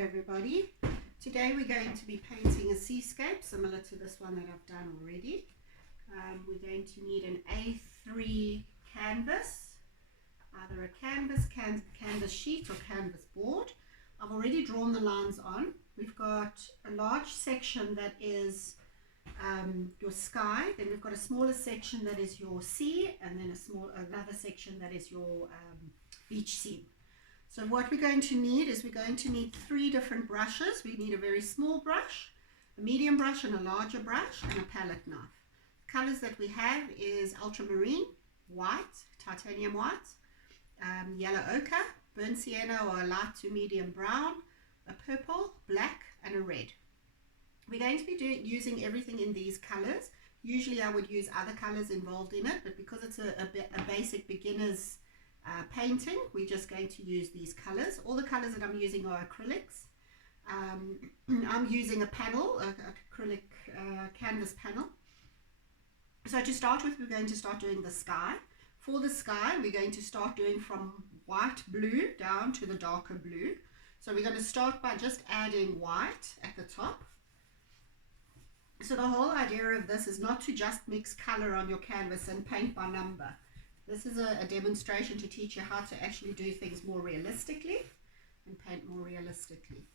everybody. Today we're going to be painting a seascape similar to this one that I've done already. We're going to need an A3 canvas, either a canvas sheet or canvas board. I've already drawn the lines on. We've got a large section that is your sky, then we've got a smaller section that is your sea, and then another section that is your beach scene. So what we're going to need is we're going to need 3 different brushes. We need a very small brush, a medium brush, and a larger brush, and a palette knife. Colors that we have is ultramarine, white, titanium white, yellow ochre, burnt sienna or a light to medium brown, a purple, black, and a red. We're going to be using everything in these colors. Usually I would use other colors involved in it, but because it's a basic beginner's painting, we're just going to use these colors. All the colors that I'm using are acrylics. I'm using a panel, acrylic canvas panel. So to start with, we're going to start doing the sky. For the sky, we're going to start doing from white blue down to the darker blue. So we're going to start by just adding white at the top. So the whole idea of this is not to just mix color on your canvas and paint by number. This is a demonstration to teach you how to actually do things more realistically and paint more realistically.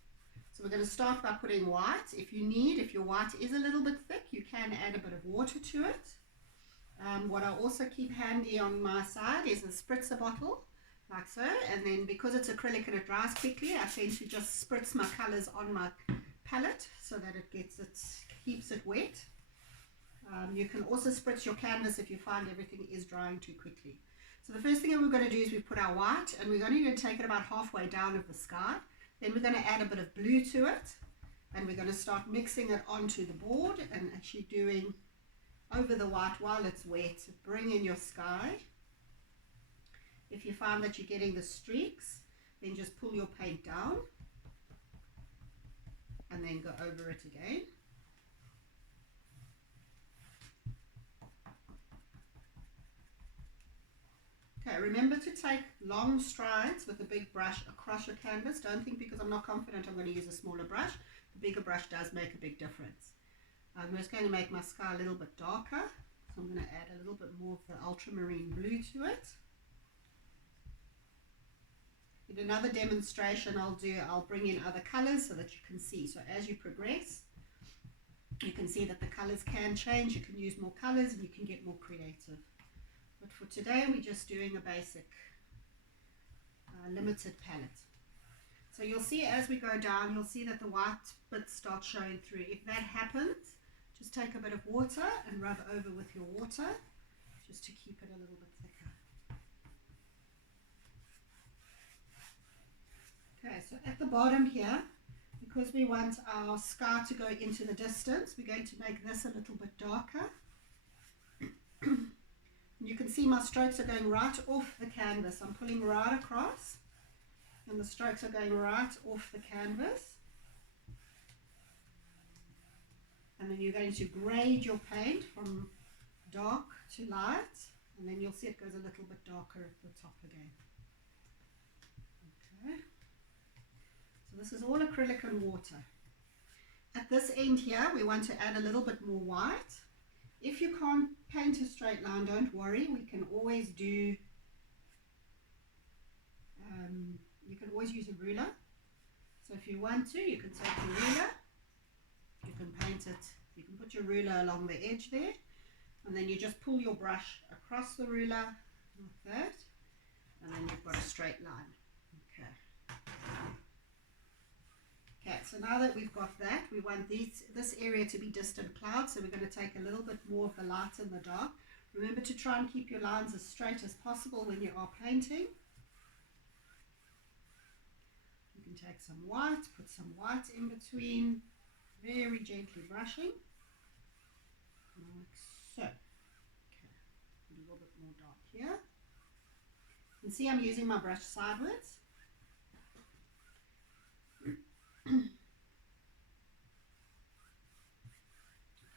So we're going to start by putting white. If your white is a little bit thick, you can add a bit of water to it. What I also keep handy on my side is a spritzer bottle, like so. And then because it's acrylic and it dries quickly, I tend to just spritz my colors on my palette so that it keeps it wet. You can also spritz your canvas if you find everything is drying too quickly. So the first thing that we're going to do is we put our white, and we're going to take it about halfway down of the sky. Then we're going to add a bit of blue to it, and we're going to start mixing it onto the board and actually doing over the white while it's wet. Bring in your sky. If you find that you're getting the streaks, then just pull your paint down and then go over it again. Okay, remember to take long strides with a big brush across your canvas. Don't think because I'm not confident I'm going to use a smaller brush. The bigger brush does make a big difference. I'm just going to make my sky a little bit darker. So I'm going to add a little bit more of the ultramarine blue to it. In another demonstration I'll bring in other colors so that you can see. So as you progress, you can see that the colors can change. You can use more colors and you can get more creative. But for today, we're just doing a basic limited palette. So you'll see as we go down, you'll see that the white bits start showing through. If that happens, just take a bit of water and rub over with your water just to keep it a little bit thicker. Okay, so at the bottom here, because we want our sky to go into the distance, we're going to make this a little bit darker. You can see my strokes are going right off the canvas. I'm pulling right across and the strokes are going right off the canvas. And then you're going to grade your paint from dark to light, and then you'll see it goes a little bit darker at the top again. Okay. So this is all acrylic and water. At this end here, we want to add a little bit more white. If you can't paint a straight line, don't worry. We can always do, you can always use a ruler. So if you want to, you can take the ruler, you can paint it, you can put your ruler along the edge there, and then you just pull your brush across the ruler like that, and then you've got a straight line. Okay, so now that we've got that, we want this area to be distant clouds, so we're going to take a little bit more of the light and the dark. Remember to try and keep your lines as straight as possible when you are painting. You can take some white, put some white in between, very gently brushing, like so. Okay, a little bit more dark here. You can see I'm using my brush sideways.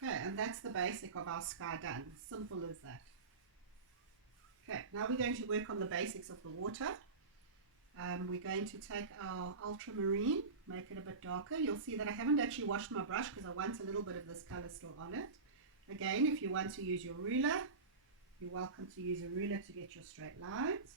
Okay, and that's the basic of our sky done. Simple as that. Okay, now we're going to work on the basics of the water. We're going to take our ultramarine, make it a bit darker. You'll see that I haven't actually washed my brush because I want a little bit of this color still on it. Again, if you want to use your ruler, you're welcome to use a ruler to get your straight lines.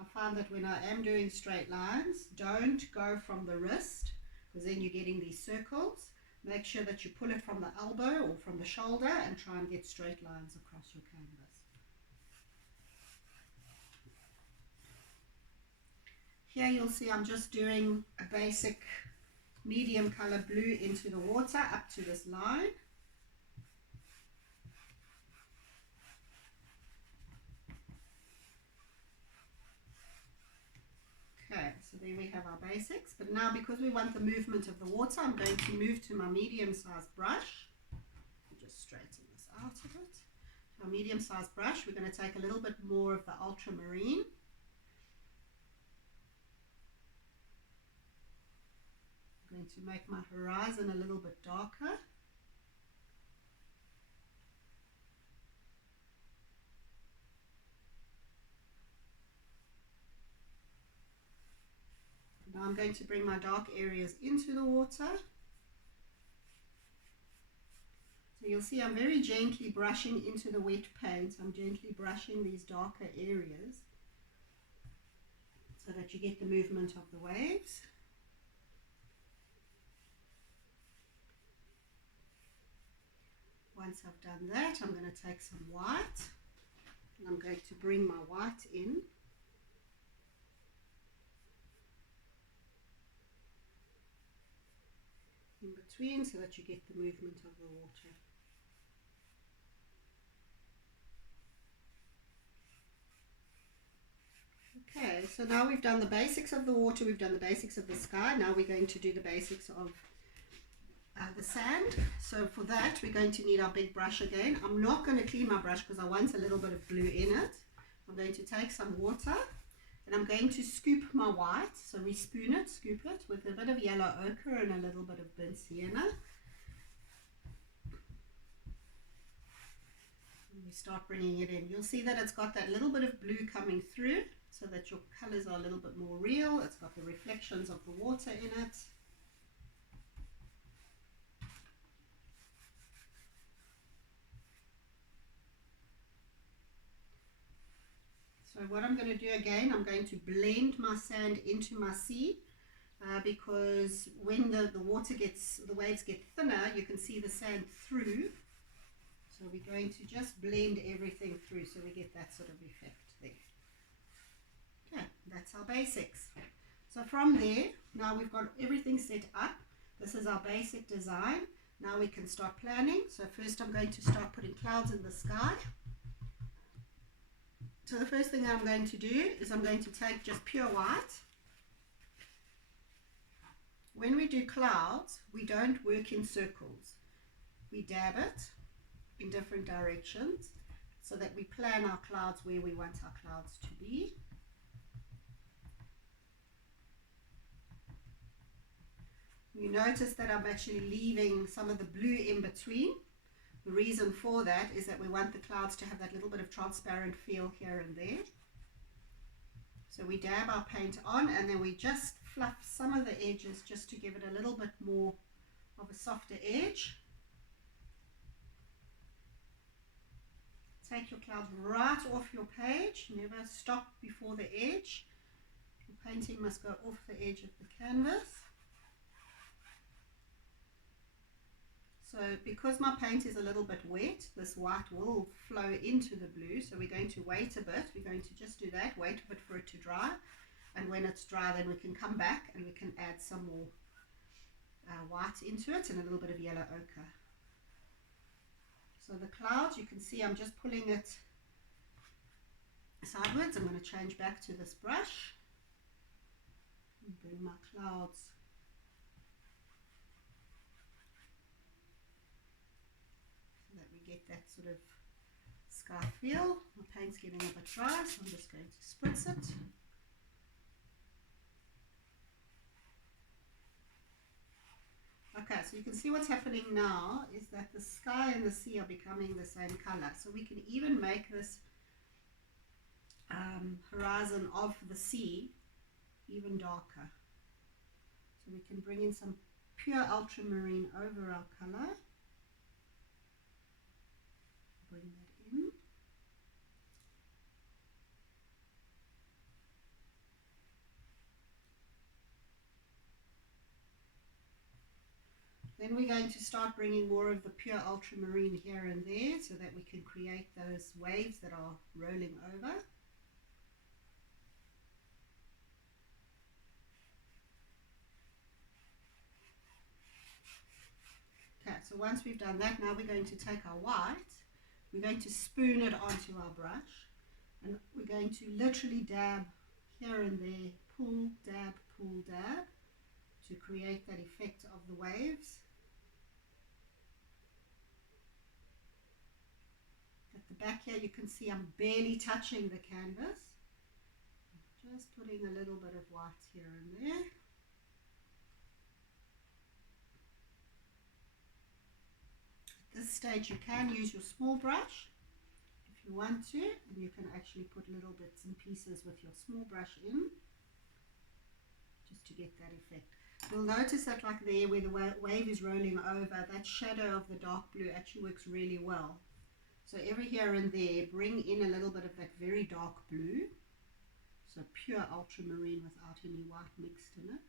I found that when I am doing straight lines, don't go from the wrist because then you're getting these circles. Make sure that you pull it from the elbow or from the shoulder and try and get straight lines across your canvas. Here you'll see I'm just doing a basic medium color blue into the water up to this line. Okay, so there we have our basics, but now because we want the movement of the water, I'm going to move to my medium-sized brush. Just straighten this out a bit. Our medium-sized brush, we're going to take a little bit more of the ultramarine. I'm going to make my horizon a little bit darker. Now I'm going to bring my dark areas into the water. So you'll see I'm very gently brushing into the wet paint. I'm gently brushing these darker areas so that you get the movement of the waves. Once I've done that, I'm going to take some white and I'm going to bring my white in. In between so that you get the movement of the water. Okay, so now we've done the basics of the water, we've done the basics of the sky. Now we're going to do the basics of the sand. So for that we're going to need our big brush again. I'm not going to clean my brush because I want a little bit of blue in it. I'm going to take some water and I'm going to scoop my white, so we spoon it, scoop it with a bit of yellow ochre and a little bit of burnt sienna. And we start bringing it in. You'll see that it's got that little bit of blue coming through so that your colors are a little bit more real. It's got the reflections of the water in it. So what I'm going to do again, I'm going to blend my sand into my sea because when the waves get thinner, you can see the sand through. So we're going to just blend everything through so we get that sort of effect there. Okay, that's our basics. So from there, now we've got everything set up. This is our basic design. Now we can start planning. So first I'm going to start putting clouds in the sky. So the first thing I'm going to do is I'm going to take just pure white. When we do clouds, we don't work in circles. We dab it in different directions so that we plan our clouds where we want our clouds to be. You notice that I'm actually leaving some of the blue in between. The reason for that is that we want the clouds to have that little bit of transparent feel here and there. So we dab our paint on and then we just fluff some of the edges just to give it a little bit more of a softer edge. Take your clouds right off your page, never stop before the edge. Your painting must go off the edge of the canvas. So because my paint is a little bit wet, this white will flow into the blue, so we're going to wait a bit. We're going to just do that, wait a bit for it to dry, and when it's dry then we can come back and we can add some more white into it and a little bit of yellow ochre. So the clouds, you can see I'm just pulling it sideways. I'm going to change back to this brush and bring my clouds get that sort of sky feel. My paint's getting a bit dry, so I'm just going to spritz it. Okay, so you can see what's happening now is that the sky and the sea are becoming the same color. So we can even make this horizon of the sea even darker. So we can bring in some pure ultramarine over our color. Bring that in. Then we're going to start bringing more of the pure ultramarine here and there so that we can create those waves that are rolling over. Okay, so once we've done that, now we're going to take our white, we're going to spoon it onto our brush, and we're going to literally dab here and there, pull, dab, to create that effect of the waves. At the back here you can see I'm barely touching the canvas, just putting a little bit of white here and there. At this stage you can use your small brush if you want to, and you can actually put little bits and pieces with your small brush in, just to get that effect. You'll notice that like there where the wave is rolling over, that shadow of the dark blue actually works really well. So every here and there, bring in a little bit of that very dark blue, so pure ultramarine without any white mixed in it.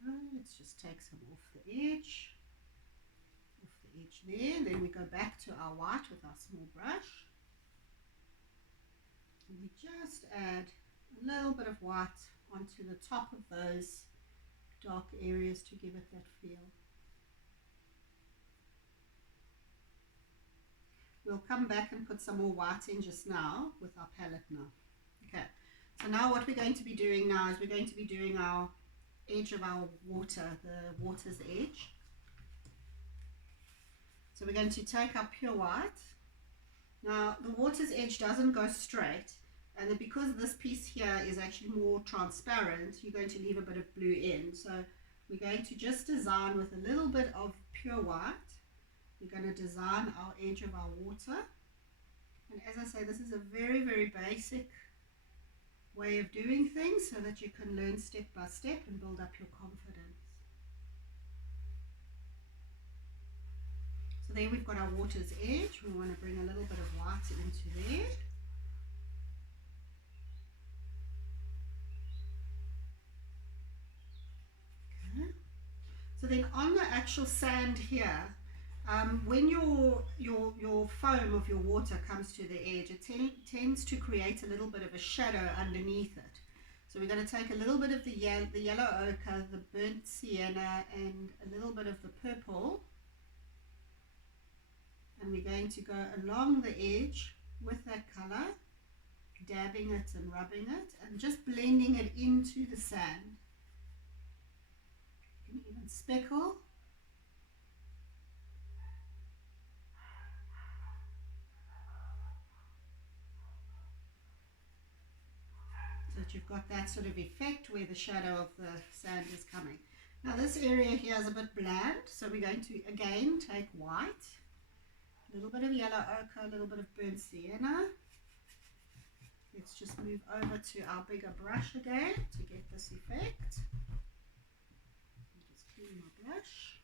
So let's just take some off the edge there. Then we go back to our white with our small brush, and we just add a little bit of white onto the top of those dark areas to give it that feel. We'll come back and put some more white in just now with our palette now. Okay, so now what we're going to be doing now is we're going to be doing our edge of our water, the water's edge. So we're going to take our pure white. Now the water's edge doesn't go straight, and because this piece here is actually more transparent, you're going to leave a bit of blue in. So we're going to just design with a little bit of pure white. We're going to design our edge of our water. And as I say, this is a very, very basic way of doing things so that you can learn step by step and build up your confidence. So there we've got our water's edge. We want to bring a little bit of white into there. Okay. So then on the actual sand here, when your foam of your water comes to the edge, it tends to create a little bit of a shadow underneath it. So we're going to take a little bit of the yellow ochre, the burnt sienna, and a little bit of the purple, and we're going to go along the edge with that color, dabbing it and rubbing it, and just blending it into the sand. You can even speckle. So that you've got that sort of effect where the shadow of the sand is coming. Now this area here is a bit bland, so we're going to again take white, a little bit of yellow ochre, a little bit of burnt sienna. Let's just move over to our bigger brush again to get this effect. Just clean my brush.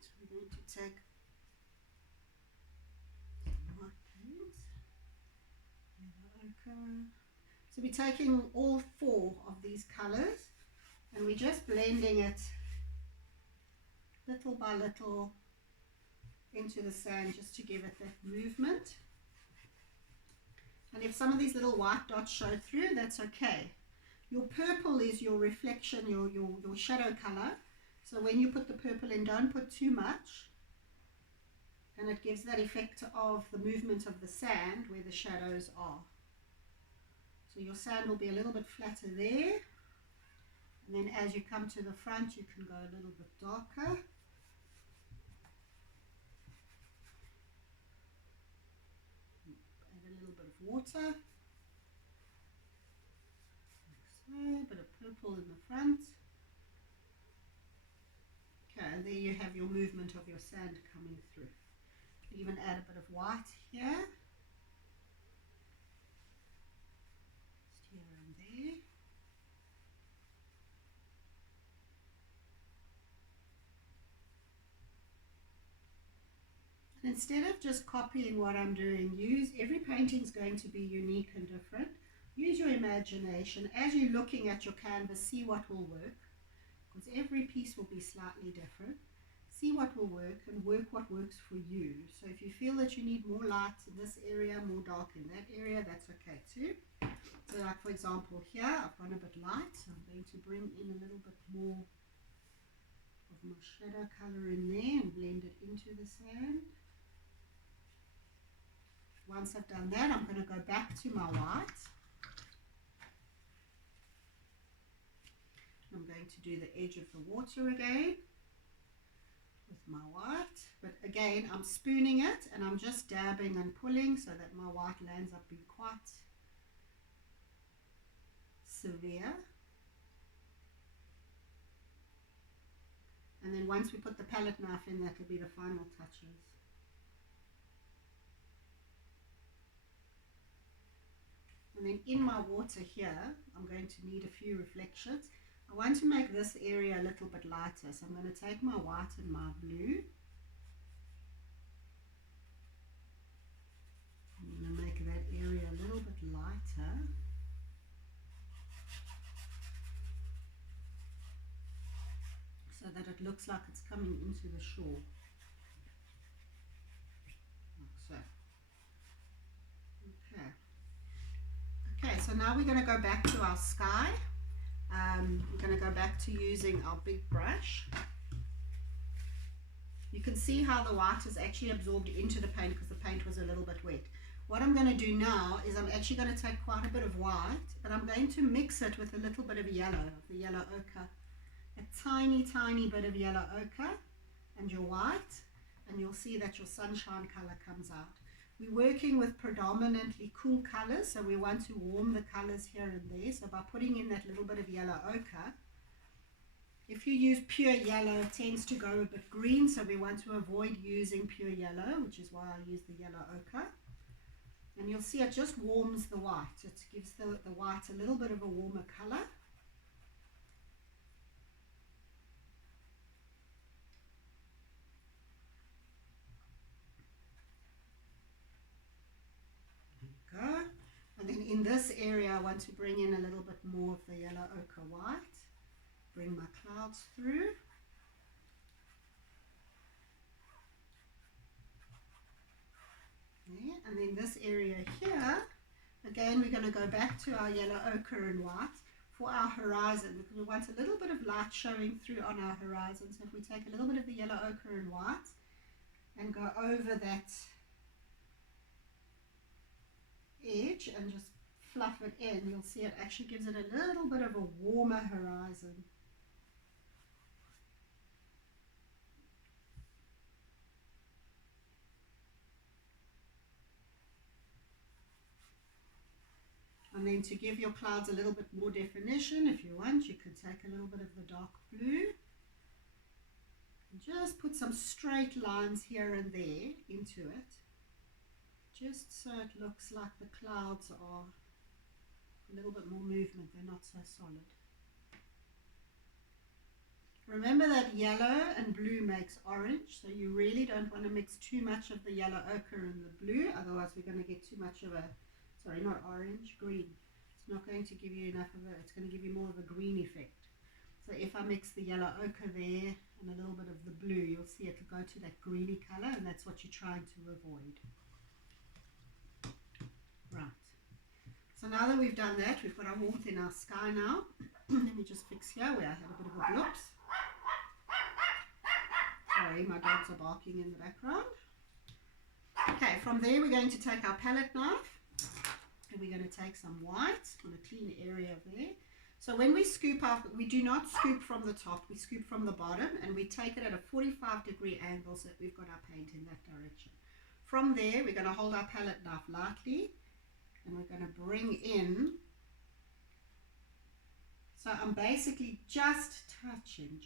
So we're going to take some white paint, yellow ochre. So we're taking all four of these colors and we're just blending it little by little into the sand just to give it that movement. And if some of these little white dots show through, that's okay. Your purple is your reflection, your shadow color. So when you put the purple in, don't put too much. And it gives that effect of the movement of the sand where the shadows are. So your sand will be a little bit flatter there. And then as you come to the front, you can go a little bit darker. Add a little bit of water. Like so, a bit of purple in the front. Okay, and there you have your movement of your sand coming through. Even add a bit of white here, just here and there. And instead of just copying what I'm doing, every painting is going to be unique and different. Use your imagination. As you're looking at your canvas, see what will work, because every piece will be slightly different. See what will work and work what works for you. So if you feel that you need more light in this area, more dark in that area, that's okay too. So like for example here, I've gone a bit light, so I'm going to bring in a little bit more of my shadow color in there and blend it into the sand. Once I've done that, I'm going to go back to my white. I'm going to do the edge of the water again with my white, but again I'm spooning it and I'm just dabbing and pulling so that my white lands up being quite severe. And then once we put the palette knife in, that will be the final touches. And then in my water here, I'm going to need a few reflections. I want to make this area a little bit lighter, so I'm going to take my white and my blue. I'm going to make that area a little bit lighter. So that it looks like it's coming into the shore. Like so. Okay, so now we're going to go back to our sky. We're going to go back to using our big brush. You can see how the white is actually absorbed into the paint because the paint was a little bit wet. What I'm going to do now is I'm actually going to take quite a bit of white, but I'm going to mix it with a little bit of yellow, the yellow ochre. A tiny bit of yellow ochre and your white, and you'll see that your sunshine color comes out. We're working with predominantly cool colors, so we want to warm the colors here and there. So by putting in that little bit of yellow ochre, if you use pure yellow, it tends to go a bit green, so we want to avoid using pure yellow, which is why I use the yellow ochre. And you'll see it just warms the white. It gives the white a little bit of a warmer color. Go. And then in this area I want to bring in a little bit more of the yellow ochre white. Bring my clouds through. Yeah. And then this area here, again we're going to go back to our yellow ochre and white for our horizon, because we want a little bit of light showing through on our horizon. So if we take a little bit of the yellow ochre and white and go over that edge and just fluff it in, you'll see it actually gives it a little bit of a warmer horizon. And then to give your clouds a little bit more definition, if you want, you could take a little bit of the dark blue and just put some straight lines here and there into it, just so it looks like the clouds are a little bit more movement, they're not so solid. Remember that yellow and blue makes orange, so you really don't want to mix too much of the yellow ochre and the blue, otherwise we're going to get too much of a, sorry, not orange, green. It's not going to give you enough of it, it's going to give you more of a green effect. So if I mix the yellow ochre there and a little bit of the blue, you'll see it will go to that greeny color, and that's what you're trying to avoid. Right. So now that we've done that, we've got our warmth in our sky now. Let me just fix here where I had a bit of a bloops. Sorry, my dogs are barking in the background. Okay, from there we're going to take our palette knife and we're going to take some white on a clean area there. So when we scoop out, we do not scoop from the top, we scoop from the bottom, and we take it at a 45-degree angle so that we've got our paint in that direction. From there we're going to hold our palette knife lightly and we're going to bring in, so I'm basically just touching.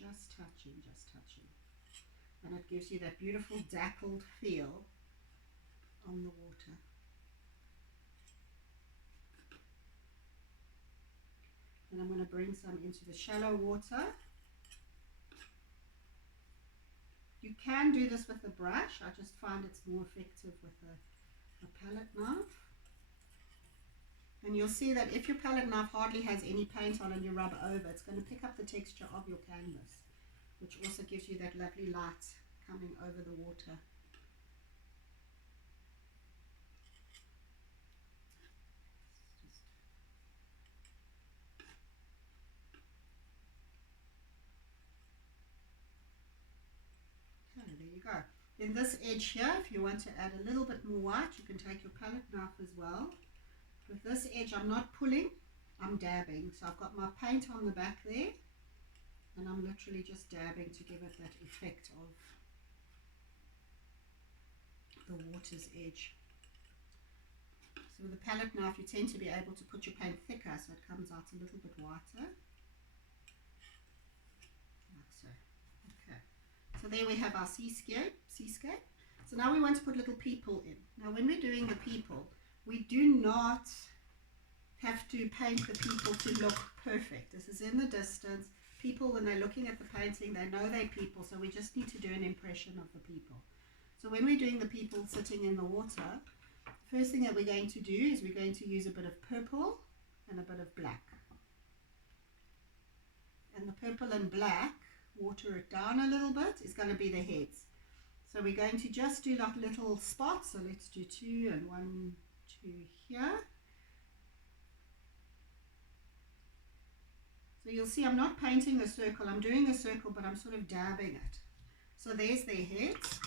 and it gives you that beautiful dappled feel on the water. And I'm going to bring some into the shallow water. You can do this with a brush. I just find it's more effective with a palette knife. And you'll see that if your palette knife hardly has any paint on and you rub over, it's going to pick up the texture of your canvas, which also gives you that lovely light coming over the water. Okay, there you go. In this edge here, if you want to add a little bit more white, you can take your palette knife as well. With this edge, I'm not pulling, I'm dabbing. So I've got my paint on the back there, and I'm literally just dabbing to give it that effect of the water's edge. So with a palette knife, you tend to be able to put your paint thicker, so it comes out a little bit whiter. Like so. Okay. So there we have our seascape. So now we want to put little people in. Now when we're doing the people, we do not have to paint the people to look perfect. This is in the distance. People, when they're looking at the painting, they know they're people, so we just need to do an impression of the people. So when we're doing the people sitting in the water, the first thing that we're going to do is we're going to use a bit of purple and a bit of black. And the purple and black, water it down a little bit, is going to be the heads. So we're going to just do like little spots. So let's do 2 and 1, 2 here. So you'll see I'm not painting a circle, I'm doing a circle, but I'm sort of dabbing it. So there's their heads.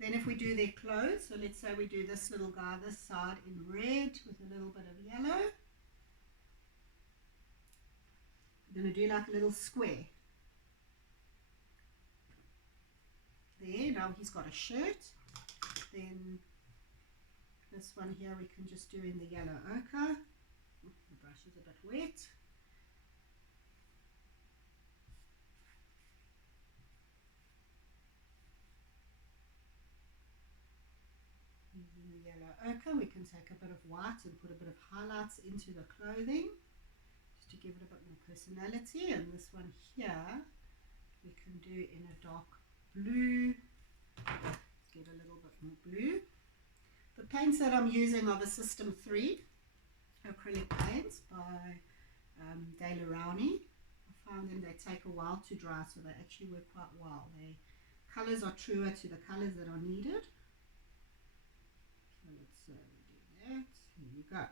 Then if we do their clothes, so let's say we do this little guy this side in red with a little bit of yellow. We're going to do like a little square. There, now he's got a shirt. Then this one here we can just do in the yellow ochre. The brush is a bit wet. Using the yellow ochre, we can take a bit of white and put a bit of highlights into the clothing just to give it a bit more personality. And this one here we can do in a dark blue. Let's get a little bit more blue. The paints that I'm using are the System 3 acrylic paints by Daler-Rowney. I found them, they take a while to dry, so they actually work quite well. The colours are truer to the colours that are needed. So let's do that. Here you go.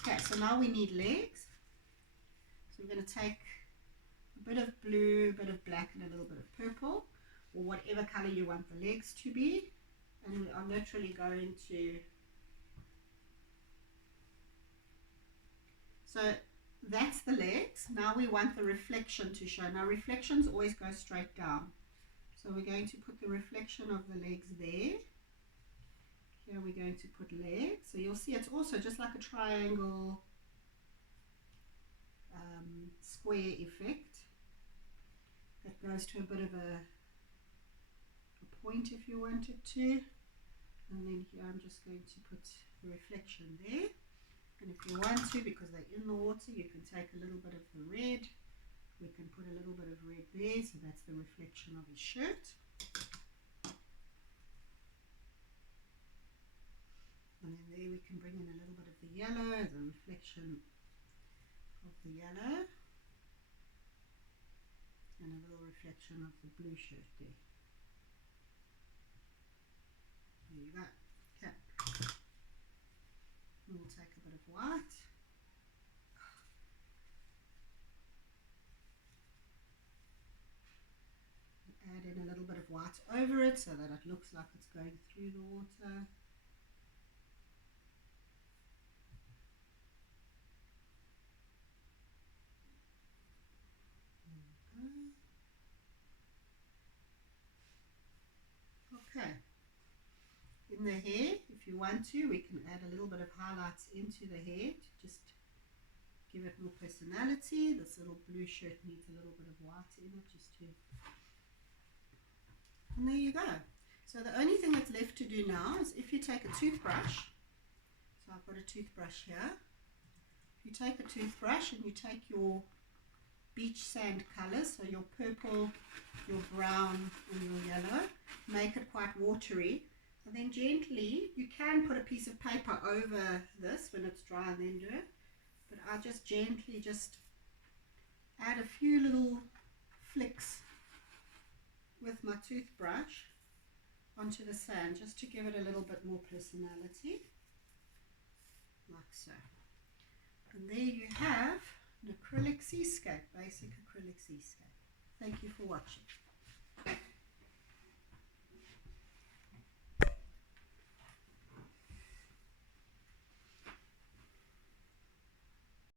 Okay, so now we need legs. So we're going to take a bit of blue, a bit of black and a little bit of purple, or whatever colour you want the legs to be. And we are literally going to, so that's the legs. Now we want the reflection to show. Now reflections always go straight down. So we're going to put the reflection of the legs there. Here we're going to put legs. So you'll see it's also just like a triangle square effect that goes to a bit of a point if you wanted to. And then here I'm just going to put the reflection there. And if you want to, because they're in the water, you can take a little bit of the red. We can put a little bit of red there, so that's the reflection of his shirt. And then there we can bring in a little bit of the yellow, the reflection of the yellow. And a little reflection of the blue shirt there. There you go. Okay. We'll take a bit of white. Add in a little bit of white over it so that it looks like it's going through the water. Okay. In the hair, if you want to, we can add a little bit of highlights into the hair to just give it more personality. This little blue shirt needs a little bit of white in it just to And there you go. So the only thing that's left to do now is if you take a toothbrush, so I've got a toothbrush here, you take a toothbrush and you take your beach sand colors, so your purple, your brown and your yellow, make it quite watery, and then gently, you can put a piece of paper over this when it's dry and then do it, but I just gently just add a few little flicks with my toothbrush onto the sand just to give it a little bit more personality, like so. And there you have an acrylic seascape, basic acrylic seascape. Thank you for watching.